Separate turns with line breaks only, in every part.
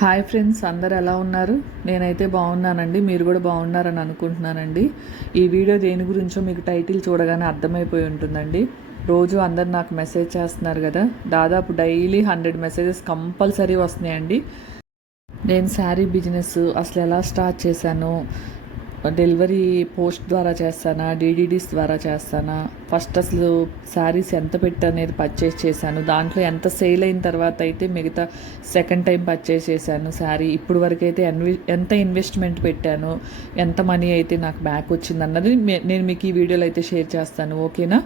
Hi friends అందరు ఎలా ఉన్నారు? నేనైతే బాగున్నానండి మీరు కూడా బాగున్నారని అనుకుంటున్నానండి. ఈ వీడియో దేని గురించో మీకు టైటిల్ చూడగానే అర్థమైపోయి ఉంటుందండి. రోజు అందరు నాకు మెసేజ్ చేస్తున్నారు కదా దాదాపు డైలీ హండ్రెడ్ మెసేజెస్ కంపల్సరీ వస్తున్నాయండి. నేను శారీ బిజినెస్ అసలు ఎలా స్టార్ట్ చేశాను డెలివరీ పోస్ట్ ద్వారా చేస్తానా డీడీడీస్ ద్వారా చేస్తానా? ఫస్ట్ అసలు శారీస్ ఎంత పెట్టి అనేది పర్చేస్ చేశాను? దాంట్లో ఎంత సేల్ అయిన తర్వాత అయితే మిగతా సెకండ్ టైం పర్చేస్ చేశాను శారీ. ఇప్పుడు వరకు అయితే ఎన్వి ఎంత ఇన్వెస్ట్మెంట్ పెట్టాను? ఎంత మనీ అయితే నాకు బ్యాక్ వచ్చింది అన్నది నేను మీకు ఈ వీడియోలో అయితే షేర్ చేస్తాను. ఓకేనా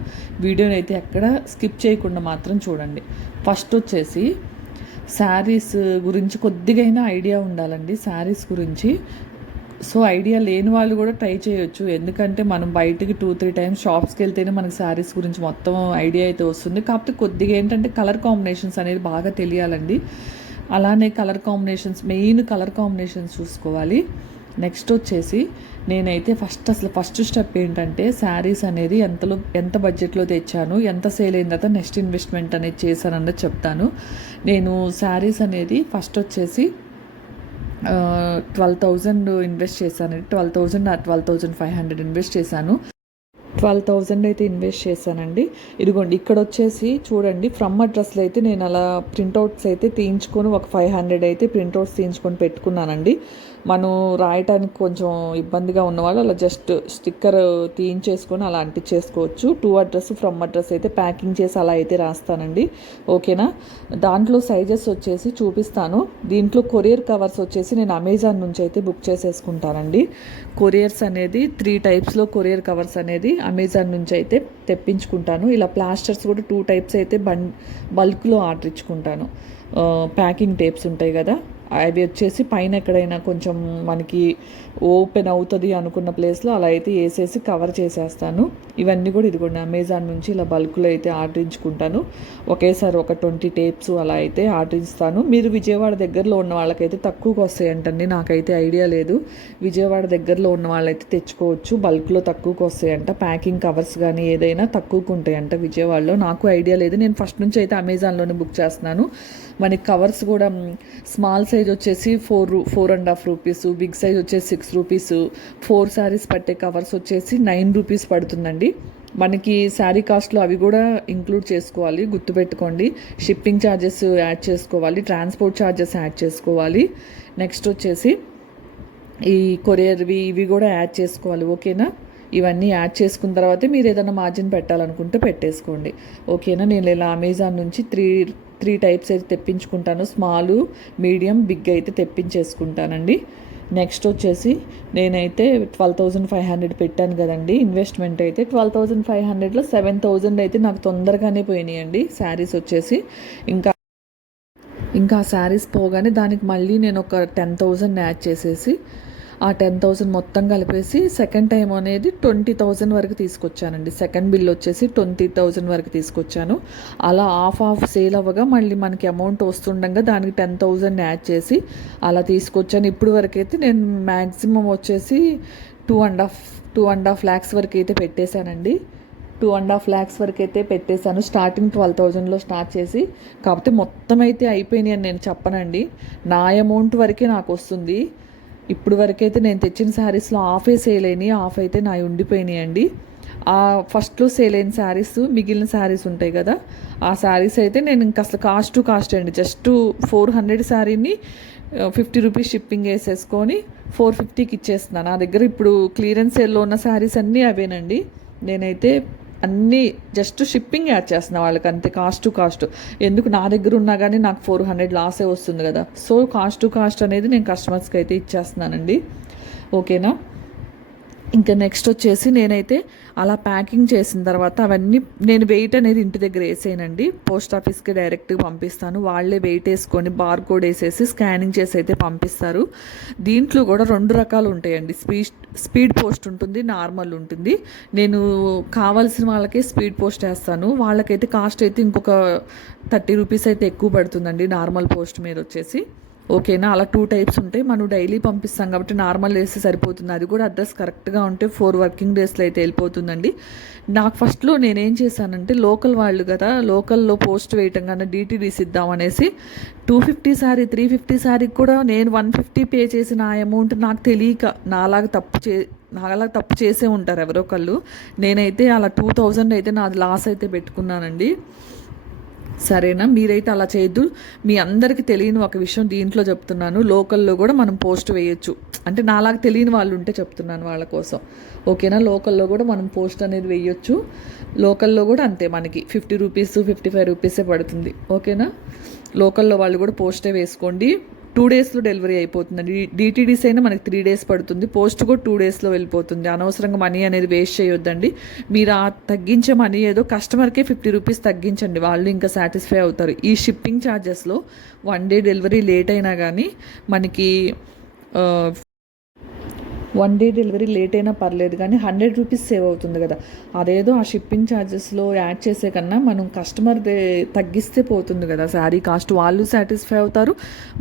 వీడియోని అయితే ఎక్కడ స్కిప్ చేయకుండా మాత్రం చూడండి. ఫస్ట్ వచ్చేసి శారీస్ గురించి కొద్దిగైనా ఐడియా ఉండాలండి. శారీస్ గురించి సో ఐడియా లేని వాళ్ళు కూడా ట్రై చేయొచ్చు. ఎందుకంటే మనం బయటికి టూ త్రీ టైమ్స్ షాప్స్కి వెళ్తేనే మనకి శారీస్ గురించి మొత్తం ఐడియా అయితే వస్తుంది. కాకపోతే కొద్దిగా ఏంటంటే కలర్ కాంబినేషన్స్ అనేది బాగా తెలియాలండి. అలానే colour combinations main colour combinations చూసుకోవాలి. నెక్స్ట్ వచ్చేసి నేనైతే ఫస్ట్ అసలు ఫస్ట్ స్టెప్ ఏంటంటే శారీస్ అనేది ఎంతలో ఎంత బడ్జెట్లో తెచ్చాను ఎంత సేల్ అయిన తర్వాత నెక్స్ట్ ఇన్వెస్ట్మెంట్ అనేది చేశానన్నది చెప్తాను. నేను శారీస్ అనేది ఫస్ట్ వచ్చేసి ట్వెల్వ్ థౌజండ్ ఇన్వెస్ట్ చేశాను. Twelve thousand twelve thousand five hundred invest చేశాను. ట్వెల్వ్ థౌజండ్ అయితే ఇన్వెస్ట్ చేశానండి. ఇదిగోండి ఇక్కడ వచ్చేసి చూడండి ఫ్రమ్ అడ్రస్లో అయితే నేను అలా ప్రింట్అవుట్స్ అయితే తీయించుకొని ఒక ఫైవ్ హండ్రెడ్ అయితే ప్రింట్అవుట్స్ తీయించుకొని పెట్టుకున్నానండి. మనం రాయటానికి కొంచెం ఇబ్బందిగా ఉన్నవాళ్ళు అలా జస్ట్ స్టిక్కర్ తీయించేసుకొని అలా అంటించేసుకోవచ్చు. టూ అడ్రస్ ఫ్రమ్ అడ్రస్ అయితే ప్యాకింగ్ చేసి అలా అయితే రాస్తానండి. ఓకేనా? దాంట్లో సైజెస్ వచ్చేసి చూపిస్తాను. దీంట్లో కొరియర్ కవర్స్ వచ్చేసి నేను అమెజాన్ నుంచి అయితే బుక్ చేసేసుకుంటానండి. కొరియర్స్ అనేది త్రీ టైప్స్లో కొరియర్ కవర్స్ అనేది అమెజాన్ నుంచి అయితే తెప్పించుకుంటాను. ఇలా ప్లాస్టర్స్ కూడా టూ టైప్స్ అయితే బన్ బల్క్లో ఆర్డర్ ఇచ్చుకుంటాను. ప్యాకింగ్ టేప్స్ ఉంటాయి కదా. అవి వచ్చేసి పైన ఎక్కడైనా కొంచెం మనకి ఓపెన్ అవుతుంది అనుకున్న ప్లేస్లో అలా అయితే వేసేసి కవర్ చేసేస్తాను. ఇవన్నీ కూడా ఇదిగోండి అమెజాన్ నుంచి ఇలా బల్క్లో అయితే ఆర్డర్ ఒకేసారి ఒక ట్వంటీ టేప్స్ అలా అయితే ఆర్డర్ మీరు విజయవాడ దగ్గరలో ఉన్న వాళ్ళకైతే తక్కువకి వస్తాయంటండి నాకైతే ఐడియా లేదు. విజయవాడ దగ్గరలో ఉన్న వాళ్ళైతే తెచ్చుకోవచ్చు బల్క్లో తక్కువకి వస్తాయంట. ప్యాకింగ్ కవర్స్ కానీ ఏదైనా తక్కువకు ఉంటాయంట విజయవాడలో. నాకు ఐడియా లేదు. నేను ఫస్ట్ నుంచి అయితే అమెజాన్లోనే బుక్ చేస్తున్నాను. మనకి కవర్స్ కూడా స్మాల్ సైజ్ వచ్చేసి four four and half rupees big size వచ్చేసి సిక్స్ రూపీస్ ఫోర్ శారీస్ పట్టే కవర్స్ వచ్చేసి నైన్ రూపీస్ పడుతుందండి. మనకి శారీ కాస్ట్లో అవి కూడా ఇంక్లూడ్ చేసుకోవాలి గుర్తుపెట్టుకోండి. షిప్పింగ్ ఛార్జెస్ యాడ్ చేసుకోవాలి ట్రాన్స్పోర్ట్ ఛార్జెస్ యాడ్ చేసుకోవాలి. నెక్స్ట్ వచ్చేసి ఈ కొరియర్వి ఇవి కూడా యాడ్ చేసుకోవాలి ఓకేనా ఇవన్నీ యాడ్ చేసుకున్న తర్వాతే మీరు ఏదైనా మార్జిన్ పెట్టాలనుకుంటే పెట్టేసుకోండి. ఓకేనా నేను ఇలా అమెజాన్ నుంచి త్రీ త్రీ టైప్స్ అయితే తెప్పించుకుంటాను. స్మాల్ మీడియం బిగ్ అయితే తెప్పించేసుకుంటానండి. నెక్స్ట్ వచ్చేసి నేనైతే ట్వెల్వ్ థౌజండ్ ఫైవ్ హండ్రెడ్ పెట్టాను కదండి. ఇన్వెస్ట్మెంట్ అయితే ట్వెల్వ్ థౌజండ్ ఫైవ్ హండ్రెడ్లో సెవెన్ థౌజండ్ అయితే నాకు తొందరగానే పోయినాయండి శారీస్ వచ్చేసి. ఇంకా ఇంకా ఆ శారీస్ పోగానే దానికి మళ్ళీ నేను ఒక టెన్ థౌజండ్ యాడ్ చేసేసి ఆ టెన్ థౌజండ్ మొత్తం కలిపేసి సెకండ్ టైం అనేది ట్వంటీ థౌజండ్ వరకు తీసుకొచ్చానండి. సెకండ్ బిల్ వచ్చేసి ట్వంటీ థౌజండ్ వరకు తీసుకొచ్చాను. అలా ఆఫ్ ఆఫ్ సేల్ అవ్వగా మళ్ళీ మనకి అమౌంట్ వస్తుండగా దానికి టెన్ థౌజండ్ యాడ్ చేసి అలా తీసుకొచ్చాను. ఇప్పుడు వరకు అయితే నేను మ్యాక్సిమం వచ్చేసి two and half two and half lakhs వరకు అయితే పెట్టేశానండి. టూ అండ్ హాఫ్ ల్యాక్స్ వరకు అయితే పెట్టేశాను. స్టార్టింగ్ ట్వెల్వ్ థౌజండ్లో స్టార్ట్ చేసి కాకపోతే మొత్తం అయితే అయిపోయినాయి అని నేను చెప్పనండి. నా అమౌంట్ వరకే నాకు వస్తుంది. ఇప్పుడు వరకైతే నేను తెచ్చిన శారీస్లో ఆఫే సేల్ అయినాయి ఆఫ్ అయితే నా ఉండిపోయినాయి అండి. ఆ ఫస్ట్లో సేల్ అయిన శారీస్ మిగిలిన శారీస్ ఉంటాయి కదా ఆ శారీస్ అయితే నేను ఇంకా అసలు కాస్ట్ కాస్ట్ అండి. జస్ట్ ఫోర్ హండ్రెడ్ శారీని ఫిఫ్టీ రూపీస్ షిప్పింగ్ వేసేసుకొని ఫోర్ ఫిఫ్టీకి ఇచ్చేస్తున్నాను నా దగ్గర ఇప్పుడు క్లియరెన్స్ సేల్లో ఉన్న శారీస్ అన్నీ అవేనండి. నేనైతే అన్నీ జస్ట్ షిప్పింగ్ యాడ్ చేస్తున్నా వాళ్ళకి అంతే కాస్ట్ టు కాస్ట్ ఎందుకు నా దగ్గర ఉన్నా కానీ నాకు ఫోర్ హండ్రెడ్ లాసే వస్తుంది కదా. సో కాస్ట్ టు కాస్ట్ అనేది నేను కస్టమర్స్కి అయితే ఇచ్చేస్తున్నానండి. ఓకేనా ఇంకా నెక్స్ట్ వచ్చేసి నేనైతే అలా ప్యాకింగ్ చేసిన తర్వాత అవన్నీ నేను వెయిట్ అనేది ఇంటి దగ్గర వేసేయనండి. పోస్ట్ ఆఫీస్కి డైరెక్ట్గా పంపిస్తాను. వాళ్ళే వెయిట్ వేసుకొని బార్ కోడ్ వేసేసి స్కానింగ్ చేసి అయితే పంపిస్తారు. దీంట్లో కూడా రెండు రకాలు ఉంటాయండి. స్పీడ్ స్పీడ్ పోస్ట్ ఉంటుంది నార్మల్ ఉంటుంది. నేను కావాల్సిన వాళ్ళకే స్పీడ్ పోస్ట్ వేస్తాను. వాళ్ళకైతే కాస్ట్ అయితే ఇంకొక థర్టీ రూపీస్ అయితే ఎక్కువ పడుతుందండి నార్మల్ పోస్ట్ మీద వచ్చేసి. ఓకేనా? అలా టూ టైప్స్ ఉంటాయి మనం డైలీ పంపిస్తాం కాబట్టి నార్మల్ వేస్తే సరిపోతుంది. అది కూడా అడ్రస్ కరెక్ట్గా ఉంటే ఫోర్ వర్కింగ్ డేస్లో అయితే వెళ్ళిపోతుందండి. నాకు ఫస్ట్లో నేనేం చేశానంటే లోకల్ వాళ్ళు కదా లోకల్లో పోస్ట్ వేయటం కన్నా డీటీడీస్ ఇద్దాం అనేసి two fifty sari three fifty సారీకి కూడా నేను వన్ ఫిఫ్టీ పే చేసిన ఆ అమౌంట్ నాకు తెలియక నాలాగా తప్పు చే నాలా తప్పు చేసే ఉంటారు ఎవరో ఒకళ్ళు. నేనైతే అలా టూ థౌజండ్ అయితే నాది లాస్ అయితే పెట్టుకున్నానండి. సరేనా? మీరైతే అలా చేయొద్దు. మీ అందరికీ తెలియని ఒక విషయం దీంట్లో చెప్తున్నాను. లోకల్లో కూడా మనం పోస్ట్ వేయొచ్చు. అంటే నాలాగా తెలియని వాళ్ళు ఉంటే చెప్తున్నాను వాళ్ళ కోసం. ఓకేనా? లోకల్లో కూడా మనం పోస్ట్ అనేది వేయొచ్చు. లోకల్లో కూడా అంతే మనకి. ఫిఫ్టీ రూపీస్ ఫిఫ్టీ ఫైవ్ రూపీసే పడుతుంది. ఓకేనా? లోకల్లో వాళ్ళు కూడా పోస్టే వేసుకోండి. టూ డేస్లో డెలివరీ అయిపోతుందండి. డిటీడీస్ అయినా మనకి త్రీ డేస్ పడుతుంది. పోస్ట్ కూడా టూ డేస్లో వెళ్ళిపోతుంది. అనవసరంగా మనీ అనేది వేస్ట్ చేయొద్దండి. మీరు ఆ తగ్గించే మనీ ఏదో కస్టమర్కే ఫిఫ్టీ రూపీస్ తగ్గించండి. వాళ్ళు ఇంకా సాటిస్ఫై అవుతారు. ఈ షిప్పింగ్ ఛార్జెస్లో వన్ డే డెలివరీ లేట్ అయినా కానీ మనకి వన్ డే డెలివరీ లేట్ అయినా పర్లేదు కానీ హండ్రెడ్ రూపీస్ సేవ్ అవుతుంది కదా. అదేదో ఆ షిప్పింగ్ ఛార్జెస్లో యాడ్ చేసే కన్నా మనం కస్టమర్ తగ్గిస్తే పోతుంది కదా. శారీ కాస్ట్ వాళ్ళు సాటిస్ఫై అవుతారు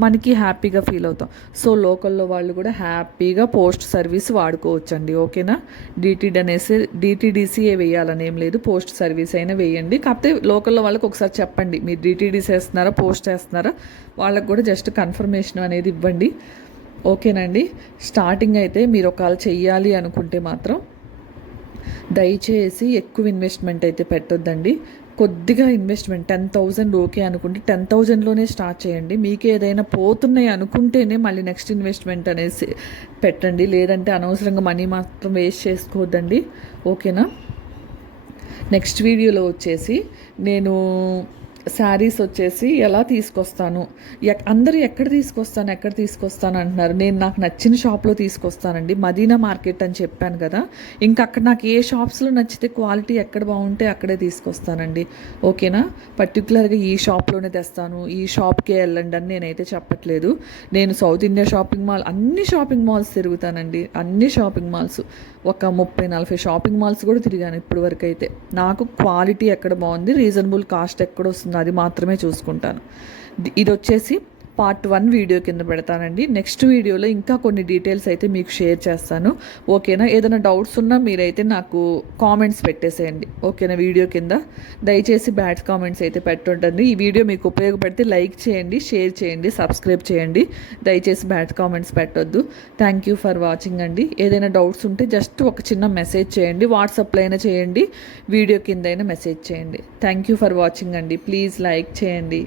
మనకి హ్యాపీగా ఫీల్ అవుతాం. సో లోకల్లో వాళ్ళు కూడా హ్యాపీగా పోస్ట్ సర్వీస్ వాడుకోవచ్చండి ఓకేనా? డిటిడి అనేసి డిటీడీసీఏ వేయాలని ఏం లేదు పోస్ట్ సర్వీస్ అయినా వేయండి. కాకపోతే లోకల్లో వాళ్ళకి ఒకసారి చెప్పండి మీరు డిటీడీస్ వేస్తున్నారా పోస్ట్ వేస్తున్నారా వాళ్ళకి కూడా జస్ట్ కన్ఫర్మేషన్ అనేది ఇవ్వండి. ఓకేనండి. స్టార్టింగ్ అయితే మీరు ఒకవేళ చెయ్యాలి అనుకుంటే మాత్రం దయచేసి ఎక్కువ ఇన్వెస్ట్మెంట్ అయితే పెట్టొద్దండి. కొద్దిగా ఇన్వెస్ట్మెంట్ టెన్ థౌజండ్ ఓకే అనుకుంటే టెన్ థౌజండ్లోనే స్టార్ట్ చేయండి. మీకు ఏదైనా పోతున్నాయి అనుకుంటేనే మళ్ళీ నెక్స్ట్ ఇన్వెస్ట్మెంట్ అనేసి పెట్టండి. లేదంటే అనవసరంగా మనీ మాత్రం వేస్ట్ చేసుకోవద్దండి. ఓకేనా? నెక్స్ట్ వీడియోలో వచ్చేసి నేను శారీస్ వచ్చేసి ఎలా తీసుకొస్తాను? అందరూ ఎక్కడ తీసుకొస్తాను ఎక్కడ తీసుకొస్తాను అంటున్నారు. నేను నాకు నచ్చిన షాప్లో తీసుకొస్తానండి. మదీనా మార్కెట్ అని చెప్పాను కదా. ఇంకా అక్కడ నాకు ఏ షాప్స్లో నచ్చితే క్వాలిటీ ఎక్కడ బాగుంటే అక్కడే తీసుకొస్తానండి. ఓకేనా? పర్టికులర్గా ఈ షాప్లోనే తెస్తాను. ఈ షాప్కే వెళ్ళండి అని నేనైతే చెప్పట్లేదు. నేను సౌత్ ఇండియా షాపింగ్ మాల్ అన్ని షాపింగ్ మాల్స్ తిరుగుతానండి. అన్ని షాపింగ్ మాల్స్. ఒక ముప్పై నలభై షాపింగ్ మాల్స్ కూడా తిరిగాను ఇప్పటివరకు అయితే నాకు క్వాలిటీ ఎక్కడ బాగుంది రీజనబుల్ కాస్ట్ ఎక్కడ వస్తుంది అది మాత్రమే చూసుకుంటాను. ఇది వచ్చేసి పార్ట్ వన్ వీడియో కింద పెడతానండి. నెక్స్ట్ వీడియోలో ఇంకా కొన్ని డీటెయిల్స్ అయితే మీకు షేర్ చేస్తాను. ఓకేనా? ఏదైనా డౌట్స్ ఉన్నా మీరైతే నాకు కామెంట్స్ పెట్టేసేయండి. ఓకేనా వీడియో కింద? దయచేసి బ్యాడ్ కామెంట్స్ అయితే పెట్టుంటుంది ఈ వీడియో మీకు ఉపయోగపడితే లైక్ చేయండి షేర్ చేయండి సబ్స్క్రైబ్ చేయండి. దయచేసి బ్యాడ్ కామెంట్స్ పెట్టొద్దు. థ్యాంక్ యూ ఫర్ వాచింగ్ అండి. ఏదైనా డౌట్స్ ఉంటే జస్ట్ ఒక చిన్న మెసేజ్ చేయండి. వాట్సాప్లో అయినా చేయండి. వీడియో కింద అయినా మెసేజ్ చేయండి. థ్యాంక్ యూ ఫర్ వాచింగ్ అండి. ప్లీజ్ లైక్ చేయండి.